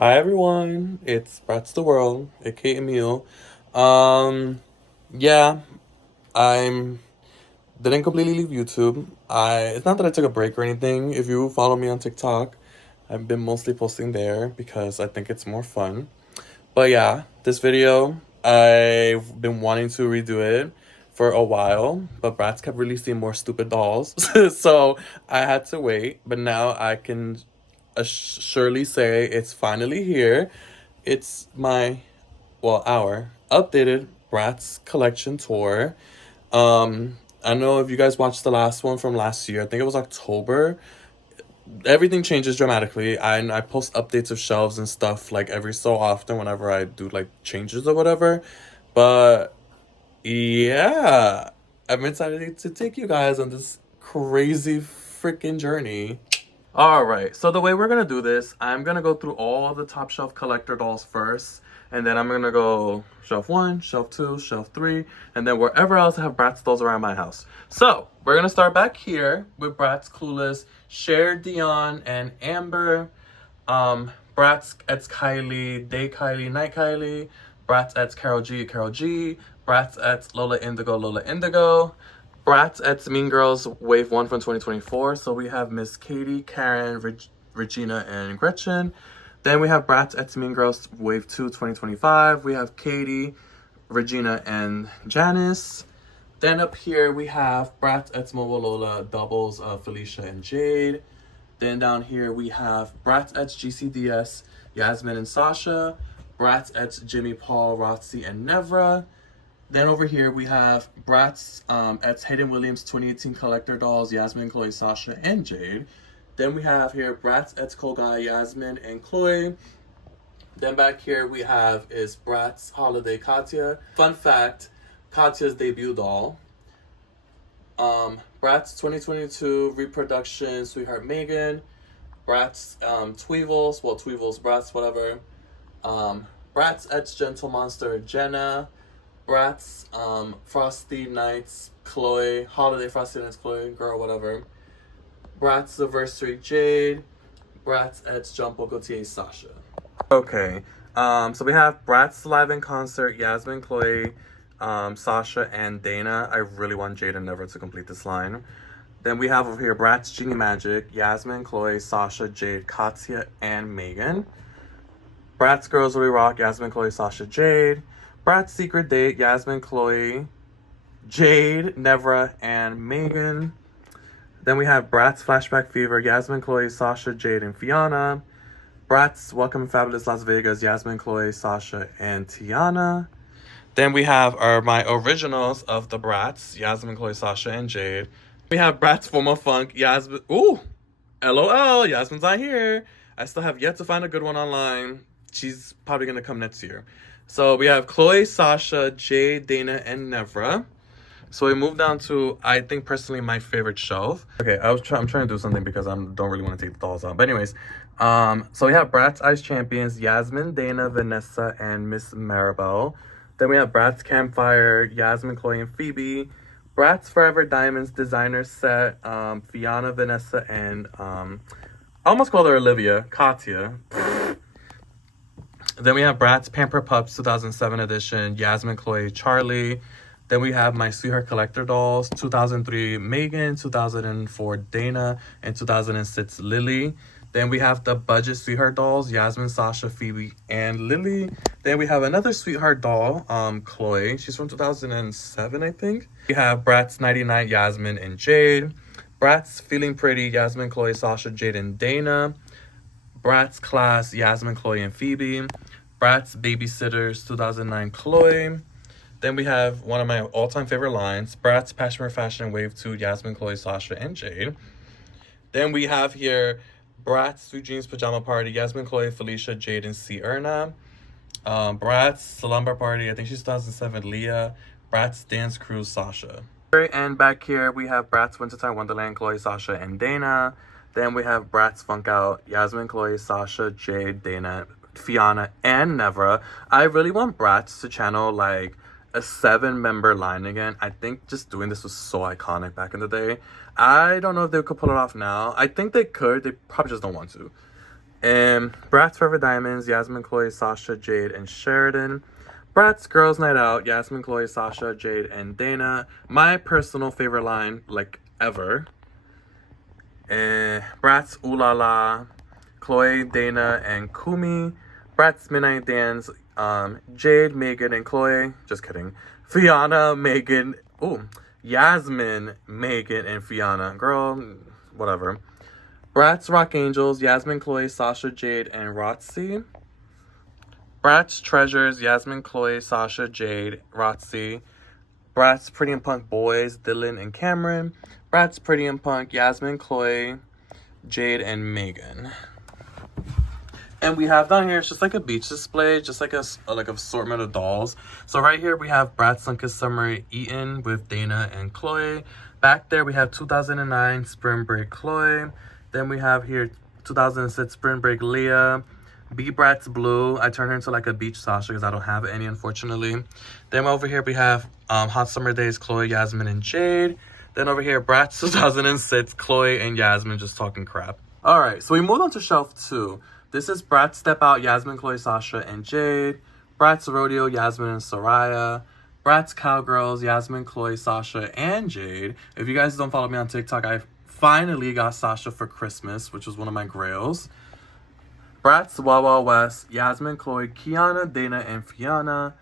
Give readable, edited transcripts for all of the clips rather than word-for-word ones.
Hi everyone, it's Bratztheworld, aka Emil. Um, yeah, I'm didn't completely leave YouTube. It's not that I took a break or anything. If you follow me on TikTok, I've been mostly posting there because I think it's more fun. But yeah, this video, I've been wanting to redo it for a while, but Bratz kept releasing more stupid dolls. So I had to wait, but now I can surely say it's finally here. It's our updated Bratz collection tour. I know if you guys watched the last one from last year, I think it was October, everything changes dramatically. I post updates of shelves and stuff like every so often whenever I do like changes or whatever. But yeah, I'm excited to take you guys on this crazy freaking journey. All right, so the way we're gonna do this, I'm gonna go through all the top shelf collector dolls first, and then I'm gonna go shelf one, shelf two, shelf three, and then wherever else I have Bratz dolls around my house. So we're gonna start back here with Bratz Clueless, Cher, Dion, and Amber. Bratz X Kylie, Day Kylie, Night Kylie, Bratz X Carol G, Carol G, Bratz X Lola Indigo, Lola Indigo, Bratz X Mean Girls Wave 1 from 2024. So we have Miss Katie, Karen, Regina, and Gretchen. Then we have Bratz X Mean Girls Wave 2 2025. We have Katie, Regina, and Janice. Then up here we have Bratz X Mobile Lola doubles of Felicia and Jade. Then down here we have Bratz X GCDS, Yasmin and Sasha. Bratz X Jimmy, Paul, Roxy, and Nevra. Then over here we have Bratz X Hayden Williams 2018 collector dolls, Yasmin, Chloe, Sasha, and Jade. Then we have here Bratz X Kogai, Yasmin, and Chloe. Then back here we have is Bratz Holiday Katya. Fun fact, Katya's debut doll. Bratz 2022 Reproduction Sweetheart Megan. Bratz Tweevils, Bratz, whatever. Bratz X Gentle Monster Jenna. Bratz Frosty Nights Chloe. Holiday Frosty Nights Chloe, girl, whatever. Bratz Anniversary Jade. Bratz X Jumbo Gautier Sasha. Okay, so we have Bratz live in concert, Yasmin, Chloe, Sasha, and Dana. I really want Jade and Never to complete this line. Then we have over here Bratz Genie Magic, Yasmin, Chloe, Sasha, Jade, Katya, and Megan. Bratz Girls Really Rock, Yasmin, Chloe, Sasha, Jade. Bratz Secret Date, Yasmin, Chloe, Jade, Nevra, and Megan. Then we have Bratz Flashback Fever, Yasmin, Chloe, Sasha, Jade, and Fiona. Bratz Welcome to Fabulous Las Vegas, Yasmin, Chloe, Sasha, and Tiana. Then we have my originals of the Bratz, Yasmin, Chloe, Sasha, and Jade. We have Bratz Formal Funk, Yasmin. Ooh, LOL, Yasmin's not here. I still have yet to find a good one online. She's probably gonna come next year. So we have Chloe, Sasha, Jade, Dana, and Nevra. So we move down to, I think personally, my favorite shelf. Okay, I'm trying to do something because I don't really want to take the dolls out. But anyways, so we have Bratz Ice Champions, Yasmin, Dana, Vanessa, and Miss Maribel. Then we have Bratz Campfire, Yasmin, Chloe, and Phoebe. Bratz Forever Diamonds Designer Set, Fiona, Vanessa, and I almost called her Olivia, Katya. Then we have Bratz Pamper Pups 2007 edition, Yasmin, Chloe, Charlie. Then we have my Sweetheart Collector dolls, 2003 Megan, 2004 Dana, and 2006 Lily. Then we have the Budget Sweetheart dolls, Yasmin, Sasha, Phoebe, and Lily. Then we have another Sweetheart doll, Chloe. She's from 2007, I think. We have Bratz 99, Yasmin, and Jade. Bratz Feeling Pretty, Yasmin, Chloe, Sasha, Jade, and Dana. Bratz Class, Yasmin, Chloe, and Phoebe. Bratz Babysitters 2009 Chloe. Then we have one of my all-time favorite lines, Bratz Passionate Fashion Wave 2, Yasmin, Chloe, Sasha, and Jade. Then we have here Bratz Sweet Dreams Pajama Party, Yasmin, Chloe, Felicia, Jade, and C. Erna. Bratz Slumber Party, I think she's 2007, Leah. Bratz Dance Crew, Sasha. And back here we have Bratz Wintertime Wonderland, Chloe, Sasha, and Dana. Then we have Bratz Funk Out, Yasmin, Chloe, Sasha, Jade, Dana, Fiona, and Nevra. I really want Bratz to channel like a 7-member line again. I think just doing this was so iconic back in the day. I don't know if they could pull it off now. I think they could. They probably just don't want to. And Bratz Forever Diamonds, Yasmin, Chloe, Sasha, Jade, and Sheridan. Bratz Girls Night Out, Yasmin, Chloe, Sasha, Jade, and Dana. My personal favorite line, like, ever. And Bratz Ooh La La, Chloe, Dana, and Kumi. Bratz Midnight Dance, Jade, Megan, and Chloe. Just kidding. Fiona, Megan. Ooh, Yasmin, Megan, and Fiona. Girl, whatever. Bratz Rock Angels, Yasmin, Chloe, Sasha, Jade, and Rotzi. Bratz Treasures, Yasmin, Chloe, Sasha, Jade, Rotzi. Bratz Pretty and Punk Boys, Dylan and Cameron. Bratz Pretty and Punk, Yasmin, Chloe, Jade, and Megan. And we have down here, it's just like a beach display, just like a assortment of dolls. So right here we have Bratz Sunkist Summer Eaton with Dana and Chloe. Back there we have 2009 Spring Break Chloe. Then we have here 2006 Spring Break Leah. B Bratz Blue. I turned her into like a beach Sasha because I don't have any, unfortunately. Then over here we have Hot Summer Days Chloe, Yasmin, and Jade. Then over here Bratz 2006 Chloe and Yasmin just talking crap. Alright, so we moved on to shelf 2. This is Bratz Step Out, Yasmin, Chloe, Sasha, and Jade. Bratz Rodeo, Yasmin, and Soraya. Bratz Cowgirls, Yasmin, Chloe, Sasha, and Jade. If you guys don't follow me on TikTok, I finally got Sasha for Christmas, which was one of my grails. Bratz Wawa West, Yasmin, Chloe, Kiana, Dana, and Fiona.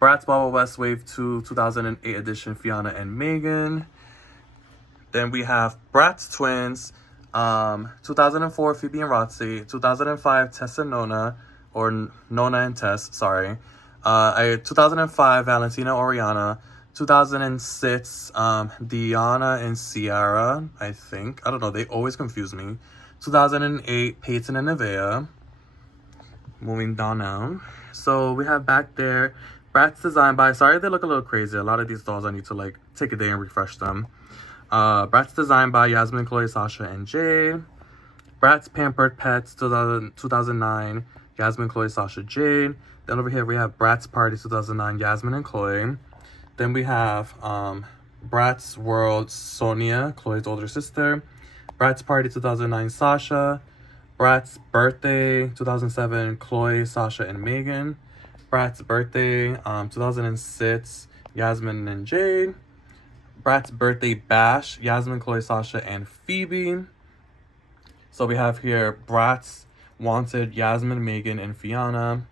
Bratz Wawa West Wave 2 2008 edition, Fiona and Megan. Then we have Bratz Twins, 2004 Phoebe and Rotzi, 2005 Tess and Nona, or Nona and Tess, sorry. 2005 Valentina Oriana, 2006 Diana and Ciara, I think. I don't know, they always confuse me. 2008 Peyton and Nevaeh. Moving down now. So we have back there Bratz Design by, sorry they look a little crazy. A lot of these dolls I need to like take a day and refresh them. Bratz Design by Yasmin, Chloe, Sasha, and Jade. Bratz Pampered Pets 2009 Yasmin, Chloe, Sasha, Jade. Then over here we have Bratz Party 2009 Yasmin and Chloe. Then we have Bratztheworld Sonia, Chloe's older sister. Bratz Party 2009 Sasha. Bratz Birthday 2007 Chloe, Sasha, and Megan. Bratz Birthday 2006 Yasmin and Jade. Bratz Birthday Bash, Yasmin, Chloe, Sasha, and Phoebe. So we have here Bratz Wanted, Yasmin, Megan, and Fiona.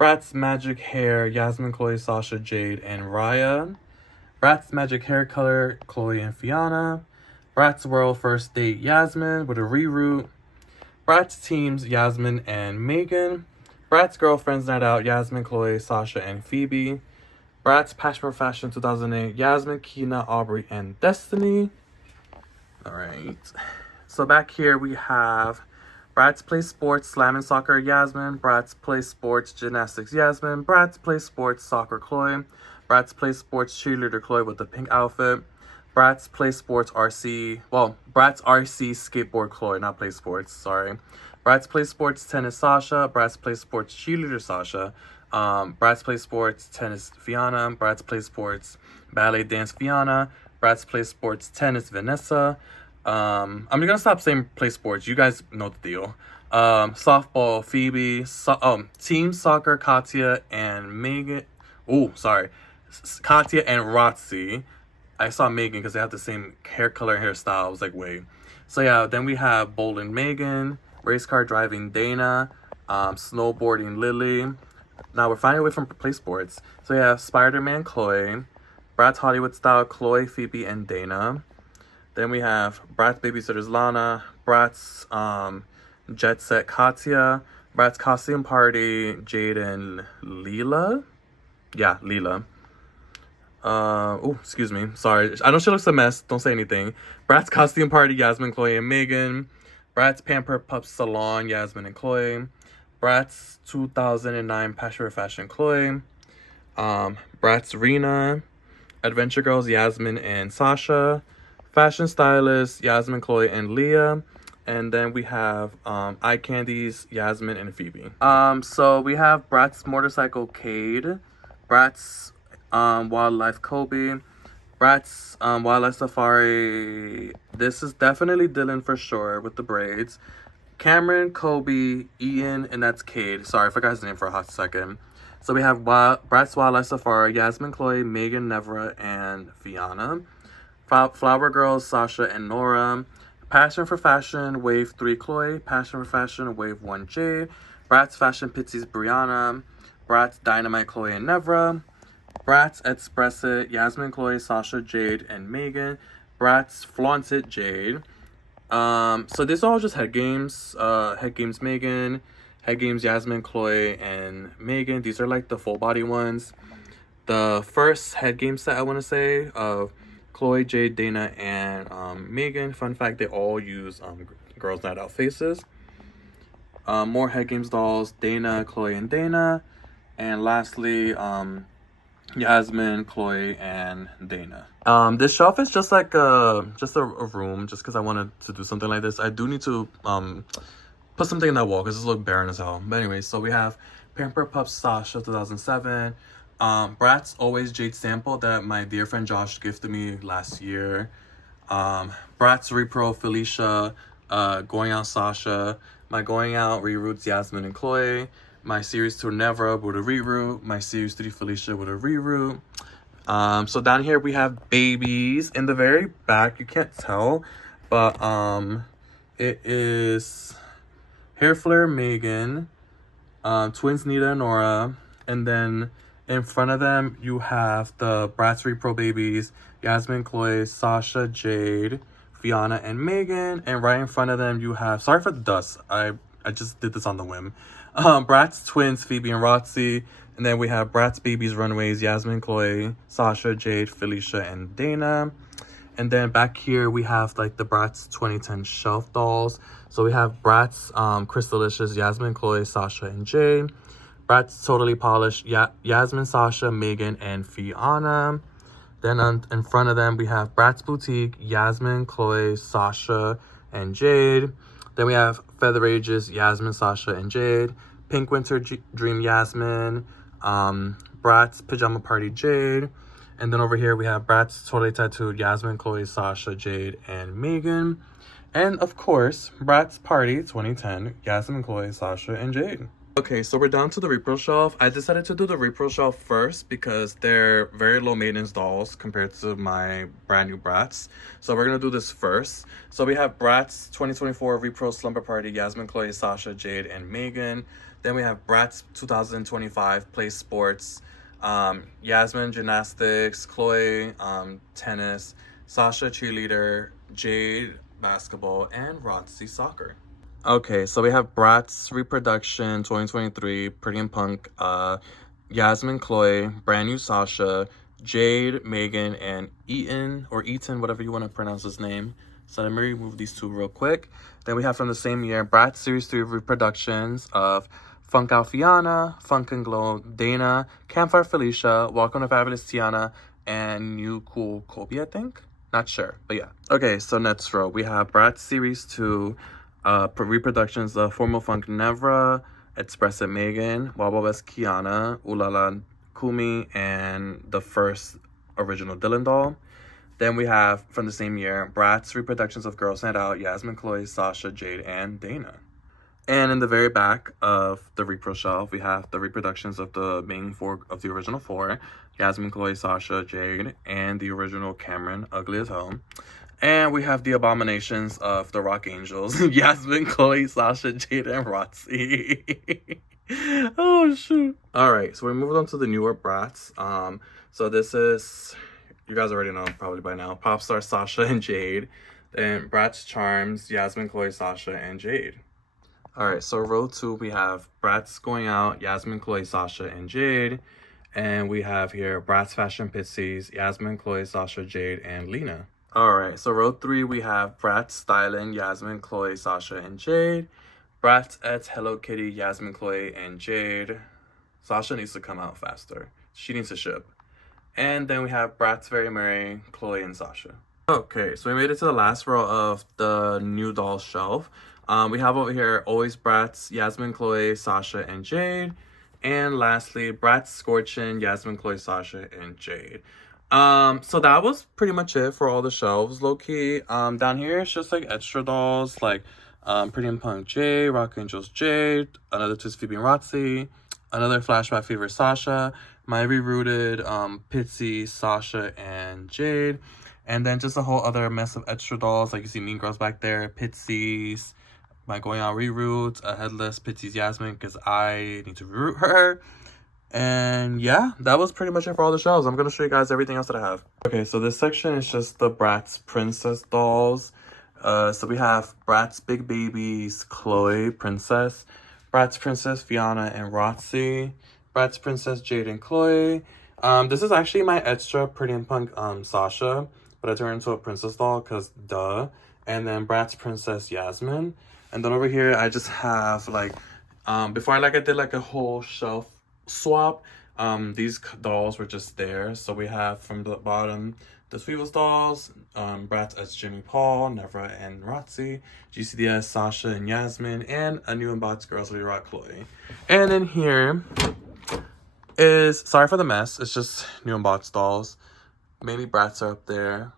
Bratz Magic Hair, Yasmin, Chloe, Sasha, Jade, and Raya. Bratz Magic Hair Color, Chloe and Fiona. Bratz World First Date, Yasmin, with a reroute. Bratz Teams, Yasmin and Megan. Bratz Girlfriends Night Out, Yasmin, Chloe, Sasha, and Phoebe. Bratz Passion for Fashion 2008, Yasmin, Kina, Aubrey, and Destiny. Alright. So back here we have Bratz Play Sports, Slam and Soccer, Yasmin. Bratz Play Sports, Gymnastics, Yasmin. Bratz Play Sports, Soccer, Chloe. Bratz Play Sports, Cheerleader, Chloe with the pink outfit. Bratz Play Sports, RC. Well, Bratz RC Skateboard, Chloe, not Play Sports, sorry. Bratz Play Sports, Tennis, Sasha. Bratz Play Sports, Cheerleader, Sasha. Bratz Play Sports, Tennis, Fiona. Bratz Play Sports, Ballet Dance, Fiona. Bratz Play Sports, Tennis, Vanessa. I'm gonna stop saying Play Sports. You guys know the deal. Softball, Phoebe. Team Soccer, Katya and Megan. Oh, sorry. Katya and Rotzi. I saw Megan because they have the same hair color and hairstyle. I was like, wait. So yeah, then we have Bowling Megan. Race car driving Dana. Snowboarding Lily. Now we're finally away from Play Sports. So yeah, Spider-Man Chloe. Bratz Hollywood Style Chloe, Phoebe, and Dana. Then we have Bratz Babysitters Lana. Bratz Jet Set Katya. Bratz Costume Party Jade and Leela. Yeah, Leela. Oh, excuse me. Sorry. I know she looks a mess. Don't say anything. Bratz Costume Party, Yasmin, Chloe, and Megan. Bratz Pamper Pup Salon, Yasmin and Chloe. Bratz 2009 Passion for Fashion, Chloe. Bratz Rena. Adventure Girls, Yasmin and Sasha. Fashion Stylist, Yasmin, Chloe, and Leah. And then we have Eye Candies, Yasmin, and Phoebe. So we have Bratz Motorcycle Cade. Bratz Wildlife Kobe. Bratz Wildlife Safari. This is definitely Dylan for sure with the braids. Cameron, Kobe, Ian, and that's Cade. Sorry, I forgot his name for a hot second. So we have Bratz, Wildlife Safari, Yasmin, Chloe, Megan, Nevra, and Fiona. Flower Girls, Sasha and Nora. Passion for Fashion, Wave 3, Chloe. Passion for Fashion, Wave 1, Jade. Bratz Fashion Pixies, Brianna. Bratz Dynamite, Chloe and Nevra. Bratz Express It, Yasmin, Chloe, Sasha, Jade, and Megan. Bratz Flaunt It, Jade. So these are all just head games. Head games Megan, head games Yasmin, Chloe, and Megan. These are like the full body ones. The first head game set, I want to say, of Chloe, Jade, Dana, and Megan. Fun fact, they all use Girls Night Out faces. More head games dolls, Dana, Chloe, and Dana. And lastly, Yasmin, Chloe, and Dana. This shelf is just like a room, just because I wanted to do something like this. I do need to put something in that wall because this looks barren as hell. But anyway, so we have Pamper Pups Sasha 2007. Bratz Always Jade sample that my dear friend Josh gifted me last year. Bratz Repro Felicia, Going Out Sasha, my Going Out Reroots Yasmin and Chloe, my Series 2 Nevra with a reroot, my Series 3 Felicia with a reroot. So down here we have babies. In the very back, you can't tell, but it is Hair Flare Megan, twins Nita and Nora, and then in front of them you have the Bratz Repro babies, Yasmin, Chloe, Sasha, Jade, Fiona, and Megan, and right in front of them you have, sorry for the dust, I just did this on the whim, Bratz twins Phoebe and Roxy. And then we have Bratz Babies Runaways, Yasmin, Chloe, Sasha, Jade, Felicia, and Dana. And then back here, we have like the Bratz 2010 shelf dolls. So we have Bratz Crystalicious, Yasmin, Chloe, Sasha, and Jade. Bratz Totally Polished, Yasmin, Sasha, Megan, and Fiona. Then in front of them, we have Bratz Boutique, Yasmin, Chloe, Sasha, and Jade. Then we have Feather Ages, Yasmin, Sasha, and Jade. Pink Winter Dream, Yasmin. Bratz Pajama Party, Jade. And then over here we have Bratz Totally Tattooed, Yasmin, Chloe, Sasha, Jade, and Megan. And of course, Bratz Party 2010, Yasmin, Chloe, Sasha, and Jade. Okay, so we're down to the repro shelf. I decided to do the repro shelf first because they're very low maintenance dolls compared to my brand new Bratz. So we're gonna do this first. So we have Bratz 2024 Repro Slumber Party, Yasmin, Chloe, Sasha, Jade, and Megan. Then we have Bratz 2025 Play Sports, Yasmin Gymnastics, Chloe Tennis, Sasha Cheerleader, Jade Basketball, and Roxy Soccer. Okay, so we have Bratz Reproduction 2023, Pretty and Punk, Yasmin, Chloe, Brand New Sasha, Jade, Megan, and Eaton, or Eaton, whatever you want to pronounce his name. So let me remove these two real quick. Then we have from the same year, Bratz Series 3 Reproductions of Funk Out Fiona, Funk and Glow, Dana, Campfire Felicia, Welcome to Fabulous Tiana, and New Cool Kobe, I think? Not sure, but yeah. Okay, so next row, we have Bratz Series 2, reproductions of Formal Funk Nevra, Express It Megan, Wobble West Kiana, Ulala Kumi, and the first original Dylan doll. Then we have, from the same year, Bratz reproductions of Girls Night Out, Yasmin, Chloe, Sasha, Jade, and Dana. And in the very back of the repro shelf, we have the reproductions of the main four, of the original four, Yasmin, Chloe, Sasha, Jade, and the original Cameron, Ugly as Hell. And we have the abominations of the Rock Angels, Yasmin, Chloe, Sasha, Jade, and Roxy. Oh, shoot. All right, so we moved on to the newer Bratz. So this is, you guys already know probably by now, Popstar, Sasha, and Jade. Then Bratz Charms, Yasmin, Chloe, Sasha, and Jade. All right, so row 2, we have Bratz Going Out, Yasmin, Chloe, Sasha, and Jade. And we have here Bratz Fashion Pixies, Yasmin, Chloe, Sasha, Jade, and Lena. All right, so row 3, we have Bratz Styling, Yasmin, Chloe, Sasha, and Jade. Bratz Eds Hello Kitty, Yasmin, Chloe, and Jade. Sasha needs to come out faster. She needs to ship. And then we have Bratz Very Merry, Chloe, and Sasha. Okay, so we made it to the last row of the new doll shelf. We have over here Always Bratz, Yasmin, Chloe, Sasha, and Jade. And lastly, Bratz Scorchin, Yasmin, Chloe, Sasha, and Jade. So that was pretty much it for all the shelves, low-key. Down here, it's just like extra dolls, like Pretty and Punk J, Rock Angels J, another Twist Phoebe and Rotzi, another Flashback Fever Sasha, my Rerooted, Pitsy, Sasha, and Jade, and then just a whole other mess of extra dolls, like you see Mean Girls back there, Pitsy's, my Going On Reroot, a Headless Pitsy's Yasmin, because I need to reroot her. And yeah, that was pretty much it for all the shelves. I'm going to show you guys everything else that I have. Okay, so this section is just the Bratz Princess dolls. So we have Bratz Big Babies, Chloe, Princess, Bratz Princess, Fiona, and Rotzi, Bratz Princess, Jade, and Chloe. This is actually my extra Pretty and Punk Sasha, but I turned into a princess doll because duh. And then Bratz Princess, Yasmin. And then over here, I just have like, before I did like a whole shelf swap, these dolls were just there. So we have from the bottom the Sweebles dolls, Bratz as Jimmy Paul, Nevra and Rotzi, GCDS Sasha and Yasmin, and a new unboxed Girls Lady Rock Chloe. And then here is, sorry for the mess, it's just new unboxed dolls. Mainly Bratz are up there.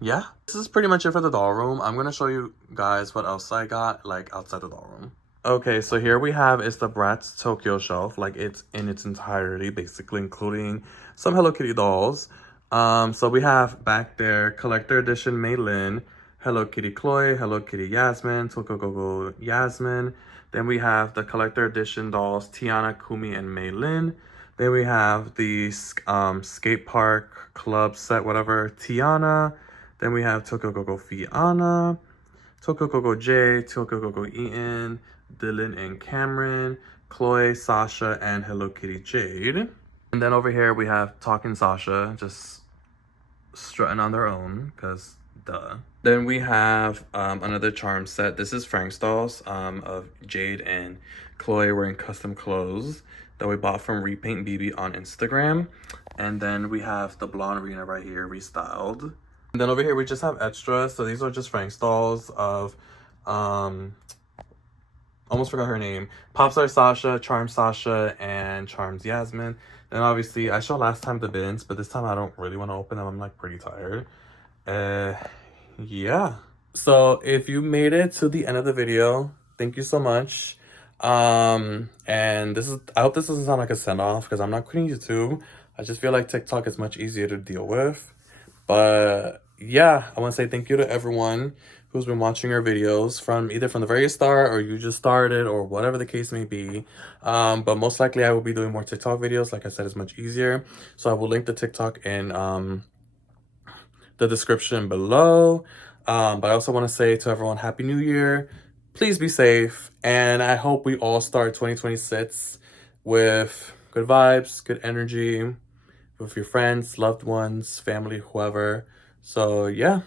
Yeah, this is pretty much it for the doll room. I'm gonna show you guys what else I got like outside the doll room. Okay, so here we have is the Bratz Tokyo shelf, like it's in its entirety, basically including some Hello Kitty dolls. So we have back there Collector Edition Maylin, Hello Kitty Chloe, Hello Kitty Yasmin, Tokyo Gogo Yasmin. Then we have the Collector Edition dolls Tiana, Kumi, and Maylin. Then we have the skate park club set, whatever, Tiana. Then we have Tokyo Gogo Fiona, Tokyo Gogo J, Tokyo Gogo Eaton, Dylan and Cameron, Chloe, Sasha, and Hello Kitty Jade. And then over here we have Talking Sasha, just strutting on their own, because duh. Then we have another charm set. This is Frank's dolls of Jade and Chloe wearing custom clothes that we bought from Repaint BB on Instagram. And then we have the blonde Rena right here, restyled. And then over here we just have extras. So these are just Frank's dolls of almost forgot her name, Popstar Sasha, Charm Sasha, and Charms Yasmin. And obviously I showed last time the bins, but this time I don't really want to open them. I'm like pretty tired. Yeah, so if you made it to the end of the video, thank you so much. And this is, I hope this doesn't sound like a send-off because I'm not quitting YouTube. I just feel like TikTok is much easier to deal with. But yeah, I want to say thank you to everyone who's been watching our videos from either from the very start or you just started or whatever the case may be. But most likely I will be doing more TikTok videos. Like I said, it's much easier. So I will link the TikTok in the description below. But I also want to say to everyone, Happy New Year. Please be safe. And I hope we all start 2026 with good vibes, good energy, with your friends, loved ones, family, whoever. So yeah.